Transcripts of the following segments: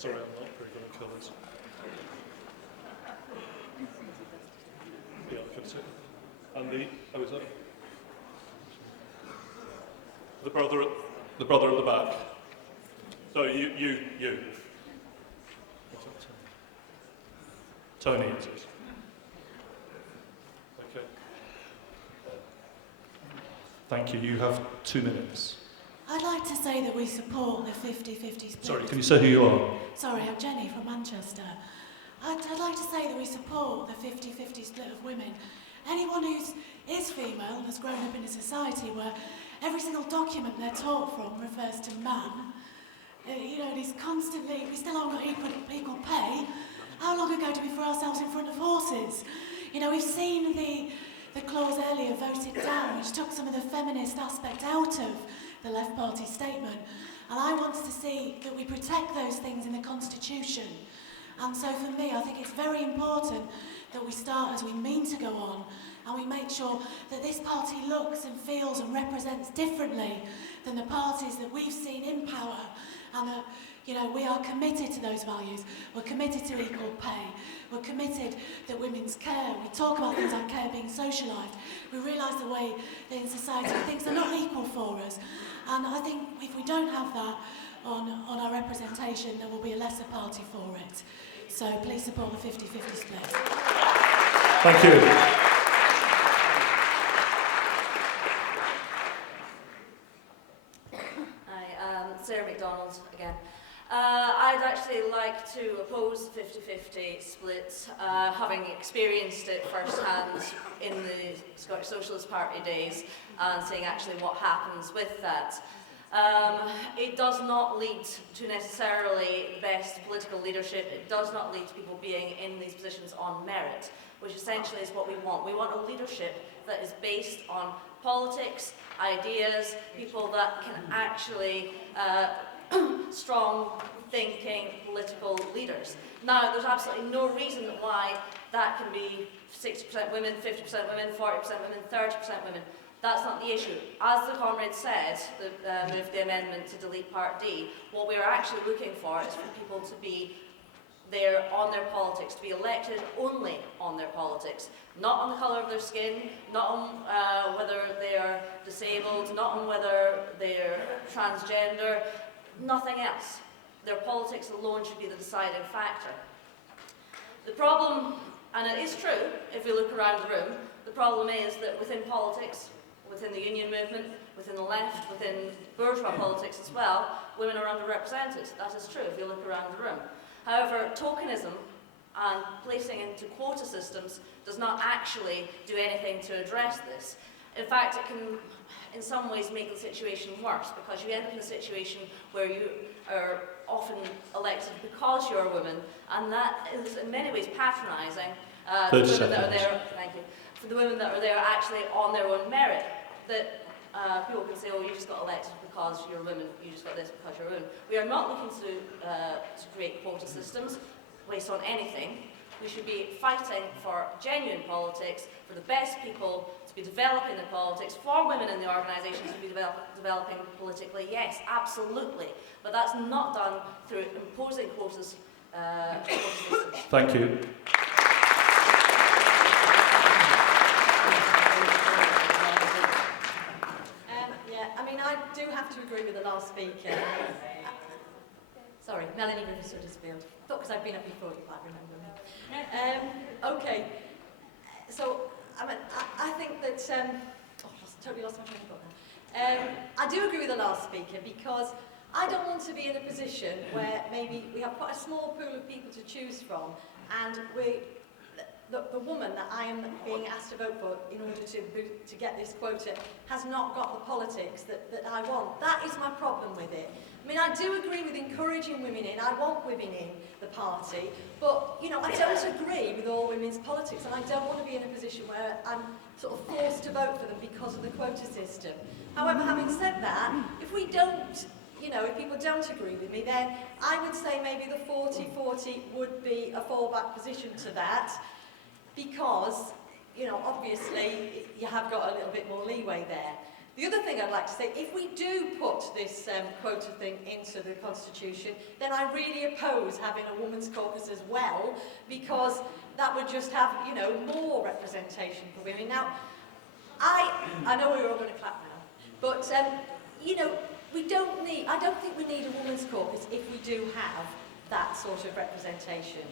Sorry, I'm not very good at colours. Yeah, I can see. And is that the brother at the back? So you. What's that, Tony, it is. Okay. Thank you. You have 2 minutes. I'd like to say that we support the 50-50 split. Sorry, can you say who you are? Sorry, I'm Jenny from Manchester. I'd like to say that we support the 50-50 split of women. Anyone who is female has grown up in a society where every single document they're taught from refers to man. And he's constantly, we still haven't got equal pay. How long ago did we throw ourselves in front of horses? We've seen the clause earlier voted down, which took some of the feminist aspect out of the Left Party statement. And I wanted to see that we protect those things in the Constitution. And so for me, I think it's very important that we start as we mean to go on, and we make sure that this party looks and feels and represents differently than the parties that we've seen in power, and that we are committed to those values. We're committed to equal pay. We're committed that women's care, we talk about things like care being socialised. We realise the way that in society things are not equal for us. And I think if we don't have that on our representation, there will be a lesser party for it. So please support the 50-50 split. Thank you. Hi, Sarah MacDonald again. I'd actually like to oppose the 50-50 split, having experienced it firsthand in the Scottish Socialist Party days and seeing actually what happens with that. It does not lead to necessarily the best political leadership. It does not lead to people being in these positions on merit, which essentially is what we want. We want a leadership that is based on politics, ideas, people that can actually strong thinking political leaders. Now, there's absolutely no reason why that can be 60% women, 50% women, 40% women, 30% women. That's not the issue. As the comrade said, moved the amendment to delete Part D, what we're actually looking for is for people to be there on their politics, to be elected only on their politics, not on the colour of their skin, not on whether they are disabled, not on whether they're transgender, nothing else. Their politics alone should be the deciding factor. The problem, and it is true if we look around the room, the problem is that within politics, within the union movement, within the left, within bourgeois politics as well, women are underrepresented. That is true if you look around the room. However, tokenism and placing into quota systems does not actually do anything to address this. In fact, it can in some ways make the situation worse, because you end up in a situation where you are often elected because you're a woman, and that is in many ways patronising the women that are there. Thank you. For the women that are there actually on their own merit, that people can say, oh, you just got elected because you're a woman, you just got this because you're a woman. We are not looking to create quota systems based on anything. We should be fighting for genuine politics, for the best people to be developing the politics, for women in the organisations to be developing politically. Yes, absolutely. But that's not done through imposing quotas. Thank you. I do have to agree with the last speaker. Sorry, Melanie Griffiths would have spilled. I thought because I've been up before you might remember me. Okay, so I think that totally lost my train of thought now. I do agree with the last speaker, because I don't want to be in a position where maybe we have quite a small pool of people to choose from, and the woman that I am being asked to vote for in order to get this quota has not got the politics that I want. That is my problem with it. I mean, I do agree with encouraging women in. I want women in the party, but, I don't agree with all women's politics, and I don't want to be in a position where I'm sort of forced to vote for them because of the quota system. However, having said that, if we don't, if people don't agree with me, then I would say maybe the 40-40 would be a fallback position to that, because, obviously, you have got a little bit more leeway there. The other thing I'd like to say, if we do put this quota thing into the Constitution, then I really oppose having a women's caucus as well, because that would just have, you know, more representation for women. Now, I know we're all going to clap now, but, you know, I don't think we need a women's caucus if we do have that sort of representation.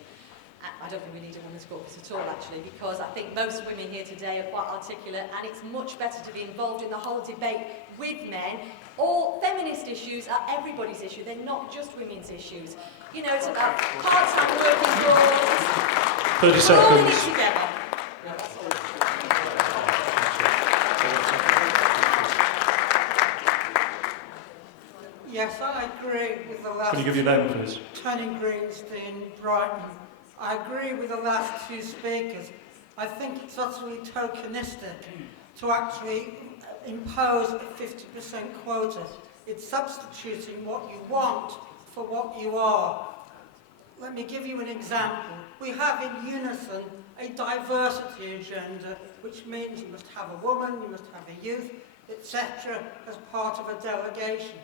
I don't think we need a women's caucus at all, actually, because I think most women here today are quite articulate, and it's much better to be involved in the whole debate with men. All feminist issues are everybody's issue. They're not just women's issues. You know, it's about part-time working girls. 30 seconds. All in it together. Yes, I agree with the last... Can you give your name, please? Tony Greenstein, Brighton. I agree with the last two speakers. I think it's utterly tokenistic to actually impose a 50% quota. It's substituting what you want for what you are. Let me give you an example. We have in unison a diversity agenda, which means you must have a woman, you must have a youth, etc., as part of a delegation.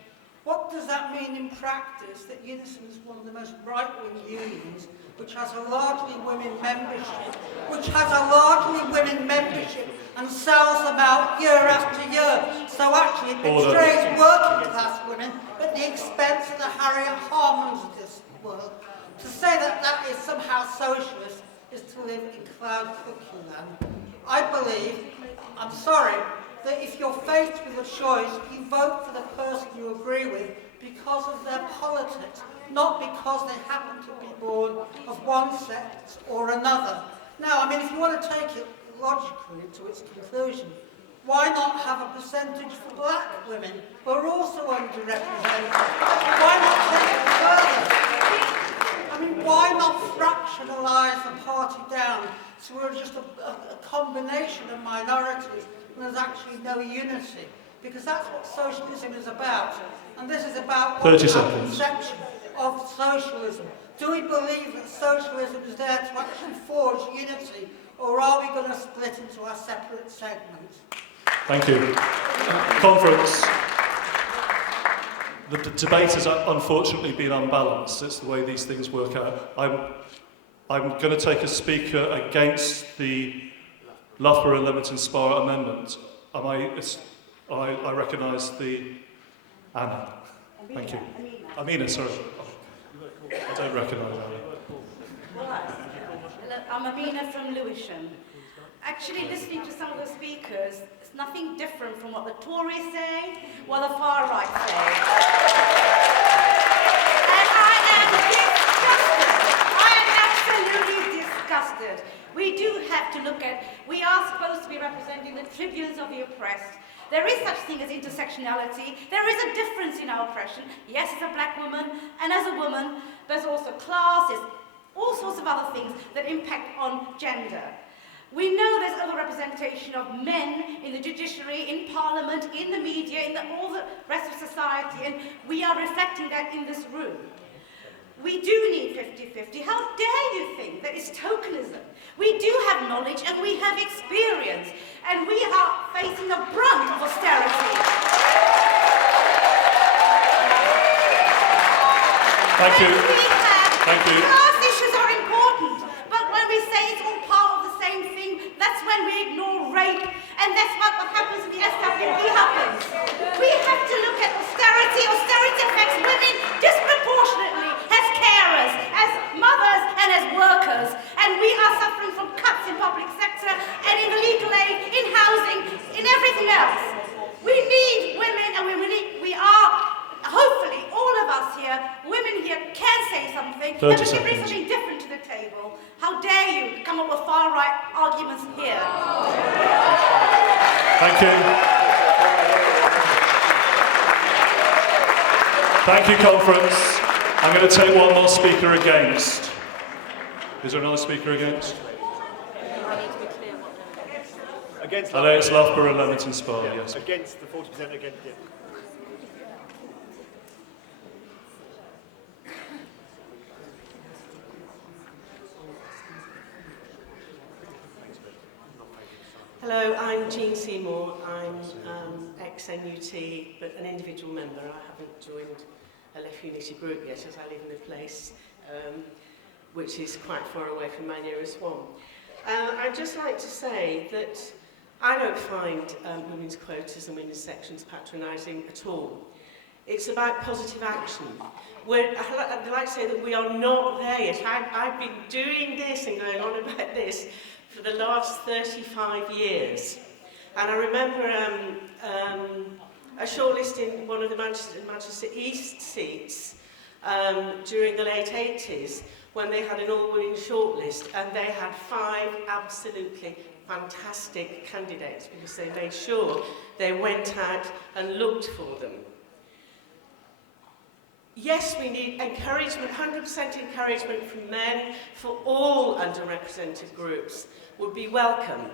What does that mean in practice? That Unison is one of the most right-wing unions, which has a largely women membership, and sells them out year after year. So actually it betrays working class women at the expense of the Harriet Harmans of this world. To say that that is somehow socialist is to live in cloud cuckoo land. I believe, I'm sorry, that if you're faced with a choice, you vote for the person you agree with because of their politics, not because they happen to be born of one sex or another. Now, I mean, if you want to take it logically to its conclusion, why not have a percentage for black women who are also underrepresented? Why not take it further? I mean, why not fractionalise the party down so we're just a combination of minorities and there's actually no unity? Because that's what socialism is about. And this is about what is our conception of socialism. Do we believe that socialism is there to actually forge unity, or are we going to split into our separate segments? Thank you. Conference. The debate has unfortunately been unbalanced. It's the way these things work out. I'm going to take a speaker against the Loughborough and Leamington Spa amendment. I recognise the Anna. Thank you. Amina, sorry. I don't recognise Anna. Hello, I'm Amina from Lewisham. Actually, listening to some of the speakers, it's nothing different from what the Tories say, what the far right say. And I am disgusted. I am absolutely disgusted. We do have to look at, we are supposed to be representing the tribunes of the oppressed. There is such thing as intersectionality. There is a difference in our oppression. Yes, as a black woman, and as a woman, there's also class, there's all sorts of other things that impact on gender. We know there's overrepresentation of men in the judiciary, in parliament, in the media, in all the rest of society, and we are reflecting that in this room. We do need 50-50. How dare you think that it's tokenism? We do have knowledge and we have experience, and we are facing the brunt of austerity. Thank you. Thank you. Class issues are important, but when we say it's all part of the same thing, that's when we ignore rape, and that's what happens in the SWP happens. We have to look at austerity. Austerity affects women disproportionately as carers, as mothers, and as workers. And we are suffering from cuts in public sector and in legal aid, in housing, in everything else. We need women, and we are, hopefully, all of us here, women here, can say something, and we can bring something different to the table. How dare you come up with far-right arguments here? Thank you. Thank you, conference. I'm going to take one more speaker against. Is there another speaker against? Against It's Loughborough and Leamington Spa, yes. Against the 40% against it. Hello, I'm Seymor. I'm ex-NUT, but an individual member. I haven't joined a Left Unity group yet, as I live in a place which is quite far away from my nearest one. I'd just like to say that I don't find women's quotas and women's sections patronising at all. It's about positive action. I'd like to say that we are not there yet. I've been doing this and going on about this for the last 35 years. And I remember a shortlist in one of the Manchester East seats during the late 80s when they had an all-women shortlist, and they had 5 absolutely fantastic candidates because they made sure they went out and looked for them. Yes, we need encouragement, 100% encouragement from men for all underrepresented groups would be welcome.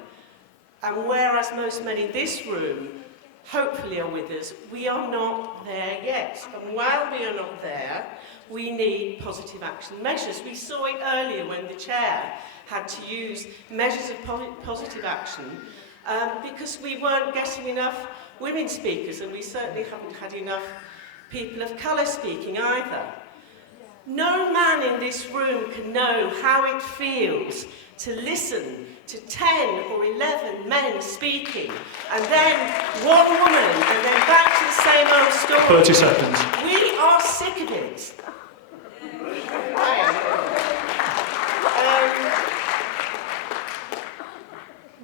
And whereas most men in this room hopefully are with us, we are not there yet. And while we are not there, we need positive action measures. We saw it earlier when the chair had to use measures of positive action because we weren't getting enough women speakers, and we certainly haven't had enough people of colour speaking either. No man in this room can know how it feels to listen to 10 or 11 men speaking, and then one woman, and then back to the same old story. 30 seconds. We are sick of it.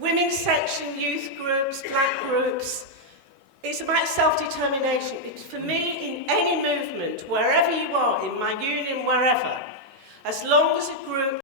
Women's section, youth groups, black groups, it's about self-determination. It's, for me, in any movement, wherever you are, in my union, wherever, as long as a group